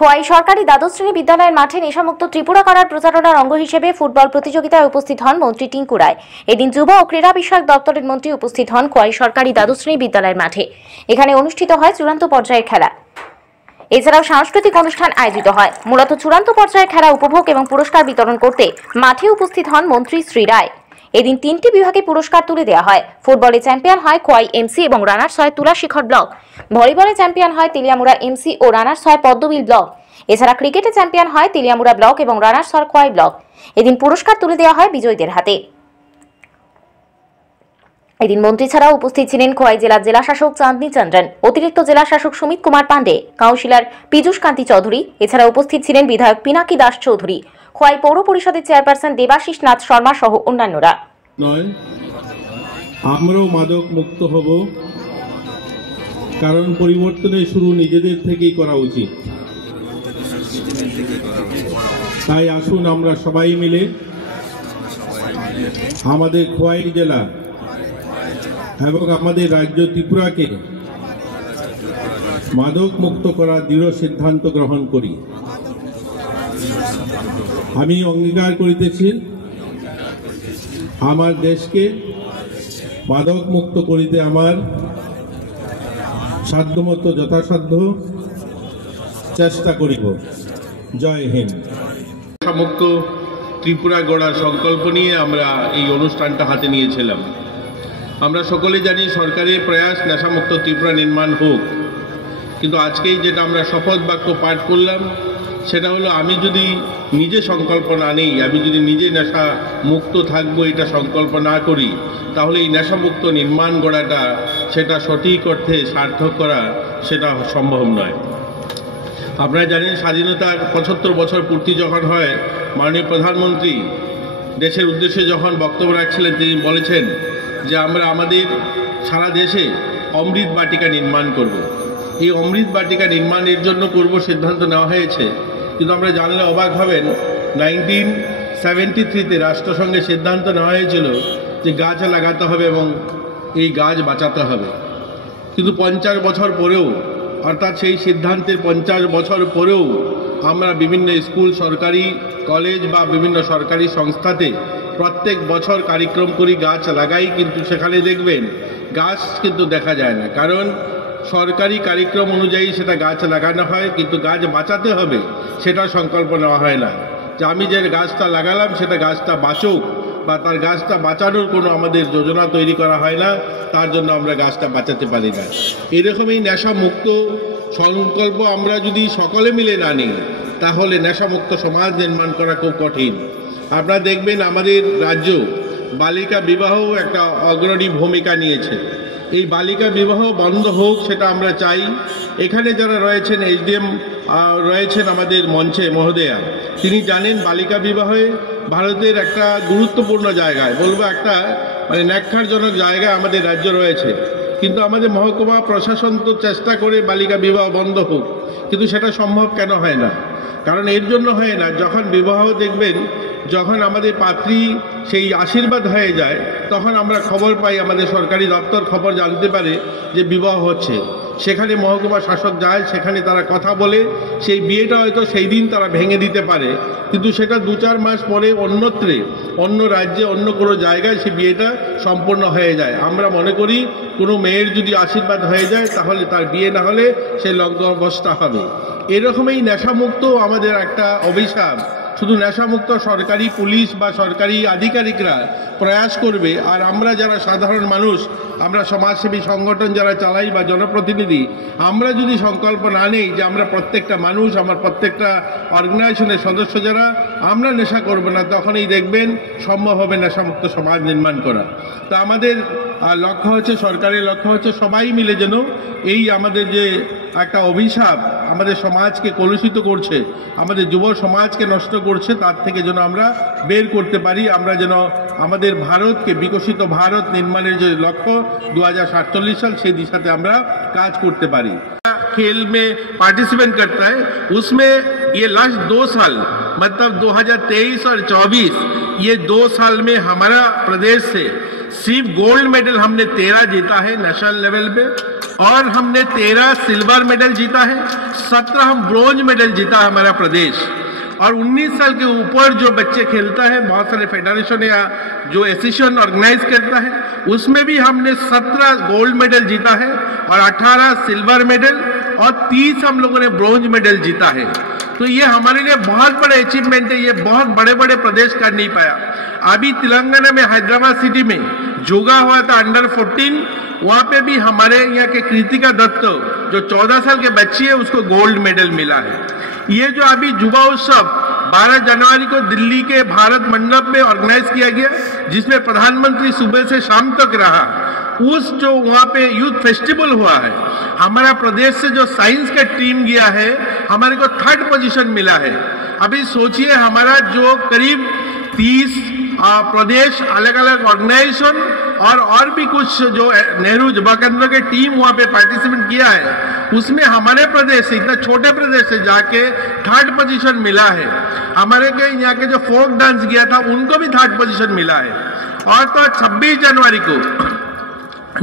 খোয়াই সরকারি দ্বাদশ শ্রেণী বিদ্যালয়ের মাঠে নেশামুক্ত ত্রিপুরা করার প্রচারণার অঙ্গ হিসেবে ফুটবল প্রতিযোগিতায় উপস্থিত হন মন্ত্রী টিঙ্কু রায়। এদিন যুব ও ক্রীড়া বিষয়ক দপ্তরের মন্ত্রী উপস্থিত হন খোয়াই সরকারি দ্বাদশ শ্রেণী বিদ্যালয়ের মাঠে। এখানে অনুষ্ঠিত হয় চূড়ান্ত পর্যায়ের খেলা। এছাড়াও সাংস্কৃতিক অনুষ্ঠান আয়োজিত হয়। মূলত চূড়ান্ত পর্যায়ের খেলা উপভোগ এবং পুরস্কার বিতরণ করতে মাঠে উপস্থিত হন মন্ত্রী শ্রী রায়। এদিন 3টি বিভাগে পুরস্কার তুলে দেওয়া হয়। ফুটবলে চ্যাম্পিয়ন হয় খোয়াই এমসি এবং রানার্স হয় তুলাশিখর ব্লক। ভলিবলে চ্যাম্পিয়ন হয় তেলিয়ামুড়া এমসি ও রানার্স হয় পদ্মবিল ব্লক। এছাড়া ক্রিকেটে চ্যাম্পিয়ন হয় তেলিয়ামুড়া ব্লক এবং রানার্স হয় খোয়াই ব্লক। এদিন পুরস্কার তুলে দেওয়া হয় বিজয়ীদের হাতে। এদিন মন্ত্রী ছাড়াও উপস্থিত ছিলেন খোয়াই জেলার জেলাশাসক চাঁদনী চন্দ্রন, অতিরিক্ত জেলাশাসক সুমিত কুমার পান্ডে, কাউন্সিলর পীযূষ কান্তি চৌধুরী। এছাড়া উপস্থিত ছিলেন বিধায়ক পিনাকি দাস চৌধুরী, খোয়াই পৌর পরিষদের চেয়ারপারসন দেবাশিস নাথ শর্মা সহ অন্যান্যরা। আমরাও মাদক মুক্ত হব, কারণ পরিবর্তনের শুরু নিজেদের থেকেই করা উচিত। তাই আসুন আমরা সবাই মিলে আমাদের খোয়াই জেলা এবং আমাদের রাজ্য ত্রিপুরাকে মাদক মুক্ত করার দৃঢ় সিদ্ধান্ত গ্রহণ করি। আমি অঙ্গীকার করিতেছি আমার দেশকে মাদক মুক্ত করিতে আমার সাধ্যমতো যথাসাধ্য চেষ্টা করিব। জয় হিন্দ। নেশামুক্ত ত্রিপুরা গড়ার সংকল্প নিয়ে আমরা এই অনুষ্ঠানটা হাতে নিয়েছিলাম। আমরা সকলে জানি সরকারের প্রয়াস নেশামুক্ত ত্রিপুরা নির্মাণ হোক, কিন্তু আজকেই যেটা আমরা শপথ বাক্য পাঠ করলাম সেটা হলো আমি যদি নিজে সংকল্প না নেই, আমি যদি নিজে নেশা মুক্ত থাকবো এটা সংকল্প না করি, তাহলে এই নেশামুক্ত নির্মাণ গড়াটা সেটা সঠিক অর্থে সার্থক করা সেটা সম্ভব নয়। আপনারা জানেন স্বাধীনতার 75 বছর পূর্তি যখন হয়, মাননীয় প্রধানমন্ত্রী দেশের উদ্দেশ্যে যখন বক্তব্য রাখছিলেন তিনি বলেছেন যে আমরা আমাদের সারা দেশে অমৃত বাটিকা নির্মাণ করব। এই অমৃত বাটিকা নির্মাণের জন্য করব সিদ্ধান্ত নেওয়া হয়েছে, কিন্তু আমরা জানলে অবাক হবেন 1973-তে রাষ্ট্রসংঘে সিদ্ধান্ত নেওয়া হয়েছিল যে গাছ লাগাতে হবে এবং এই গাছ বাঁচাতে হবে। কিন্তু 50 বছর পরেও, অর্থাৎ সেই সিদ্ধান্তের 50 বছর পরেও আমরা বিভিন্ন স্কুল, সরকারি কলেজ বা বিভিন্ন সরকারি সংস্থাতে প্রত্যেক বছর কার্যক্রম করি, গাছ লাগাই, কিন্তু সেখানে দেখবেন গাছ কিন্তু দেখা যায় না। কারণ সরকারি কার্যক্রম অনুযায়ী সেটা গাছ লাগানো হয়, কিন্তু গাছ বাঁচাতে হবে সেটা সংকল্প নেওয়া হয় না যে আমি যে গাছটা লাগালাম সেটা গাছটা বাঁচুক, বা তার গাছটা বাঁচানোর কোনো আমাদের যোজনা তৈরি করা হয় না, তার জন্য আমরা গাছটা বাঁচাতে পারি না। এরকমই নেশামুক্ত সংকল্প আমরা যদি সকলে মিলে না নিই তাহলে নেশামুক্ত সমাজ নির্মাণ করা খুব কঠিন। আপনারা দেখবেন আমাদের রাজ্য বালিকা বিবাহ একটা অগ্রণী ভূমিকা নিয়েছে। এই বালিকা বিবাহ বন্ধ হোক সেটা আমরা চাই। এখানে যারা রয়েছেন এসডিএম রয়েছেন আমাদের মঞ্চে মহোদয়া, তিনি জানেন বালিকা বিবাহে ভারতের একটা গুরুত্বপূর্ণ জায়গায়, বলবো একটা মানে ন্যাক্কারজনক জায়গায় আমাদের রাজ্য রয়েছে। কিন্তু আমাদের মহকুমা প্রশাসন তো চেষ্টা করে বালিকা বিবাহ বন্ধ হোক, কিন্তু সেটা সম্ভব কেন হয় না? কারণ এর জন্য হয় না, যখন বিবাহ দেখবেন যখন আমাদের পাত্রী সেই আশীর্বাদ হয়ে যায় তখন আমরা খবর পাই, আমাদের সরকারি দপ্তর খবর জানতে পারে যে বিবাহ হচ্ছে। সেখানে মহকুমা শাসক যায়, সেখানে তারা কথা বলে সেই বিয়েটা হয়তো সেই দিন তারা ভেঙে দিতে পারে, কিন্তু সেটা 2-4 মাস পরে অন্যত্রে, অন্য রাজ্যে, অন্য কোনো জায়গায় সে বিয়েটা সম্পূর্ণ হয়ে যায়। আমরা মনে করি কোনো মেয়ের যদি আশীর্বাদ হয়ে যায় তাহলে তার বিয়ে না হলে সে লগ্ন অবস্থা হবে। এরকমই নেশামুক্ত আমাদের একটা অভিশাপ। শুধু নেশামুক্ত সরকারি পুলিশ বা সরকারি আধিকারিকরা প্রয়াস করবে, আর আমরা যারা সাধারণ মানুষ, আমরা সমাজসেবী সংগঠন যারা চালাই বা জনপ্রতিনিধি, আমরা যদি সংকল্প না নেই যে আমরা প্রত্যেকটা মানুষ, আমার প্রত্যেকটা অর্গানাইজেশনের সদস্য যারা আমরা নেশা করব না, তখনই দেখবেন সম্ভব হবে নেশামুক্ত সমাজ নির্মাণ করা। তা আমাদের লক্ষ্য হচ্ছে, সরকারের লক্ষ্য হচ্ছে সবাই মিলে যেন এই আমাদের যে একটা অভিশাপ আমাদের সমাজকে কলুষিত করছে, আমাদের যুব সমাজকে নষ্ট করছে, তার থেকে যেন আমরা বের করতে পারি। আমরা যেন আমাদের ভারতকে বিকশিত ভারত নির্মাণের যে লক্ষ্য 2047 সাল, সেই দিশাতে আমরা কাজ করতে পারি। खेल में पार्टिसिपेट करता है, उसमें ये लास्ट 2 साल मतलब 2023 और 24 ये 2 साल में हमारा प्रदेश से सिर्फ गोल्ड मेडल हमने 13 जीता है नेशनल लेवल पे, और हमने 13 सिल्वर मेडल जीता है, 17 हम ब्रोंज मेडल जीता हमारा प्रदेश। और 19 साल के ऊपर जो बच्चे खेलता है, बहुत सारे फेडरेशन या जो एसोसिएशन ऑर्गेनाइज करता है, उसमें भी हमने 17 गोल्ड मेडल जीता है और 18 सिल्वर मेडल और 30 हम लोगों ने ब्रोंज मेडल जीता है। तो ये हमारे लिए बहुत बड़ा अचीवमेंट है, ये बहुत बड़े बड़े प्रदेश कर नहीं पाया। अभी तेलंगाना में हैदराबाद सिटी में जोगा हुआ था अंडर 14, वहां पे भी हमारे यहाँ के कृतिका दत्त जो 14 साल के बच्ची है उसको गोल्ड मेडल मिला है। ये जो अभी युवा उत्सव 12 जनवरी को दिल्ली के भारत मंडप में ऑर्गेनाइज किया गया, जिसमें प्रधानमंत्री सुबह से शाम तक रहा, उस जो वहाँ पे यूथ फेस्टिवल हुआ है, हमारा प्रदेश से जो साइंस का टीम गया है, हमारे को 3rd पोजीशन मिला है। अभी सोचिए हमारा जो करीब 30 प्रदेश अलग अलग ऑर्गेनाइजेशन और भी कुछ जो नेहरू युवा केंद्र के टीम वहाँ पे पार्टिसिपेट किया है, उसमें हमारे प्रदेश से, इतना छोटे प्रदेश से जाके 3rd पोजीशन मिला है। हमारे के यहाँ के जो फोक डांस किया था उनको भी 3rd पोजीशन मिला है। और तो 26 जनवरी को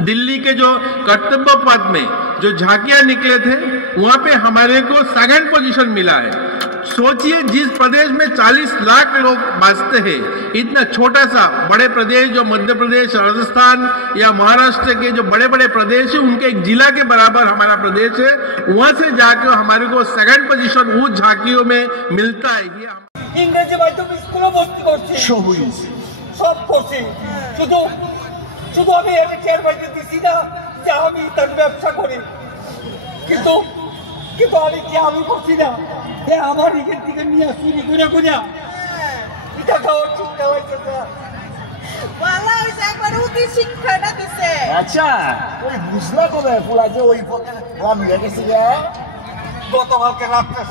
दिल्ली के जो कर्तव्य पथ में जो झांकियां निकले थे, वहां पे हमारे को 2nd पोजीशन मिला है। सोचिए जिस प्रदेश में 40 लाख लोग बसते हैं, इतना छोटा सा बड़े प्रदेश जो मध्य प्रदेश, राजस्थान या महाराष्ट्र के जो बड़े बड़े प्रदेश है, उनके एक जिला के बराबर हमारा प्रदेश है, वहां से जाकर हमारे को 2nd पोजीशन उस झांकियों में मिलता है। इंग्रेजी माध्यम स्कूल भर्ती करছে সব করছে, শুধু আমি এটা টের পাইতে দিছি না যে আমি তার ব্যবসা করি, কিন্তু আমি করছি না যে আমার এখান থেকে নিয়ে চুরি করে এটা খাওয়া ঠিক না হয়েছে। বাংলা হয়েছে একবার উদি শিক্ষাটা দিছে। আচ্ছা ওই বুঝলা কবে ফুলা যে ওই পথে কম হয়ে গেছে গতকালকে রাত্রে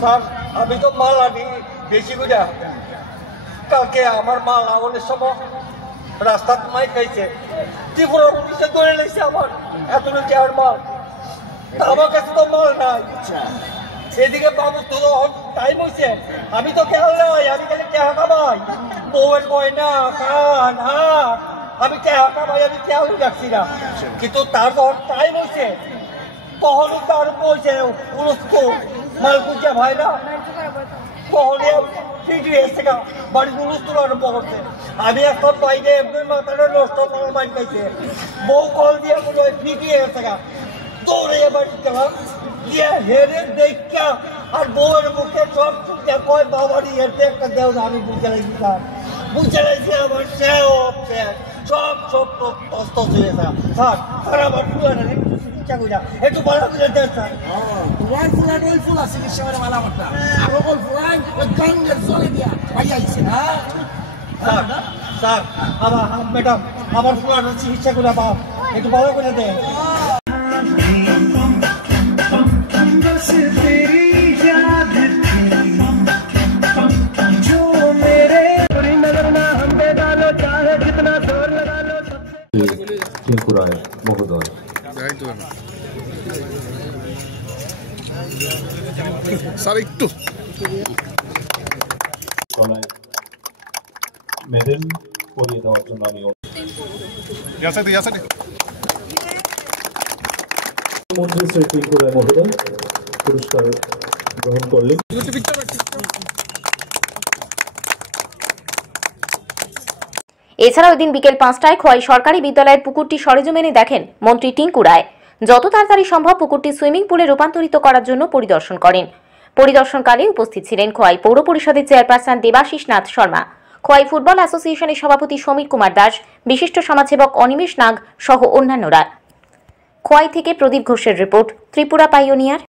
স্যার আমি তো মাল আনি বেশি করে, কালকে আমার মাল আগুনের সময় রাস্তা মাই খাইছে, ত্রিপুরা পুলিশে ধরে নিয়েছে আমার এতগুলো টাকার মাল, আমার কাছে তো মাল নাই। এদিকে বাবু তো টাইম হয়েছে, আমি তো খেয়াল নাই, আমি খালি টাকা কামাই, বউয়ের গয়না কান হাত, আমি টাকা কামাই, আমি খেয়াল রাখছি না। কিন্তু তার যখন টাইম হয়েছে তখনই তার বলছে পুরস্ক মাল খুঁজে ভাই না, তখনই ফিটি এসে বাড়ি হুলস্থুল আরম্ভ করছে। আমি এখন বাইরে এমনি মাথাটা নষ্ট করার মাইন পাইছে, বউ কল দিয়ে বলে ফিটি এসে দৌড়ে বাড়ি গেলাম, গিয়ে হেরে দেখা আর বউয়ের মুখে সব চুপটা কয় বাবারই হেঁটে একটা দেও না, আমি বুঝে লাগছি স্যার, বুঝে লাগছি আমার সব তস্ত হয়ে স্যার আমার পুরানো চিকিৎসা করি একটু ভালো করে দেন স্যার। তোমার ফুলান ওই ফুলা চিকিৎসা করে ভালো করতাম, আর ওই ফুলান ওই গাঙ্গের জলে দিয়া ভাই আইছে না স্যার। আমার ম্যাডাম আমার পুরানো চিকিৎসা করে বাপ একটু ভালো করে দেন। স্যার একটু মেডেল পরিয়ে দেওয়ার জন্য আমি মন্ত্রী শ্রী ত্রিপুরা মহোদয় পুরস্কার গ্রহণ করলেন। এছাড়াও দিন বিকেল 5টায় খোয়াই সরকারি বিদ্যালয়ের পুকুরটি সরেজমিনে দেখেন মন্ত্রী টিঙ্কু রায়। যত তাড়াতাড়ি সম্ভব পুকুরটি সুইমিং পুলে রূপান্তরিত করার জন্য পরিদর্শন করেন। পরিদর্শনকালে উপস্থিত ছিলেন খোয়াই পৌর পরিষদের চেয়ারপারসন দেবাশিস নাথ শর্মা, খোয়াই ফুটবল অ্যাসোসিয়েশনের সভাপতি সমীর কুমার দাস, বিশিষ্ট সমাজসেবক অনিমেষ নাগ সহ অন্যান্যরা। খোয়াই থেকে প্রদীপ ঘোষের রিপোর্ট, ত্রিপুরা পাইওনিয়ার।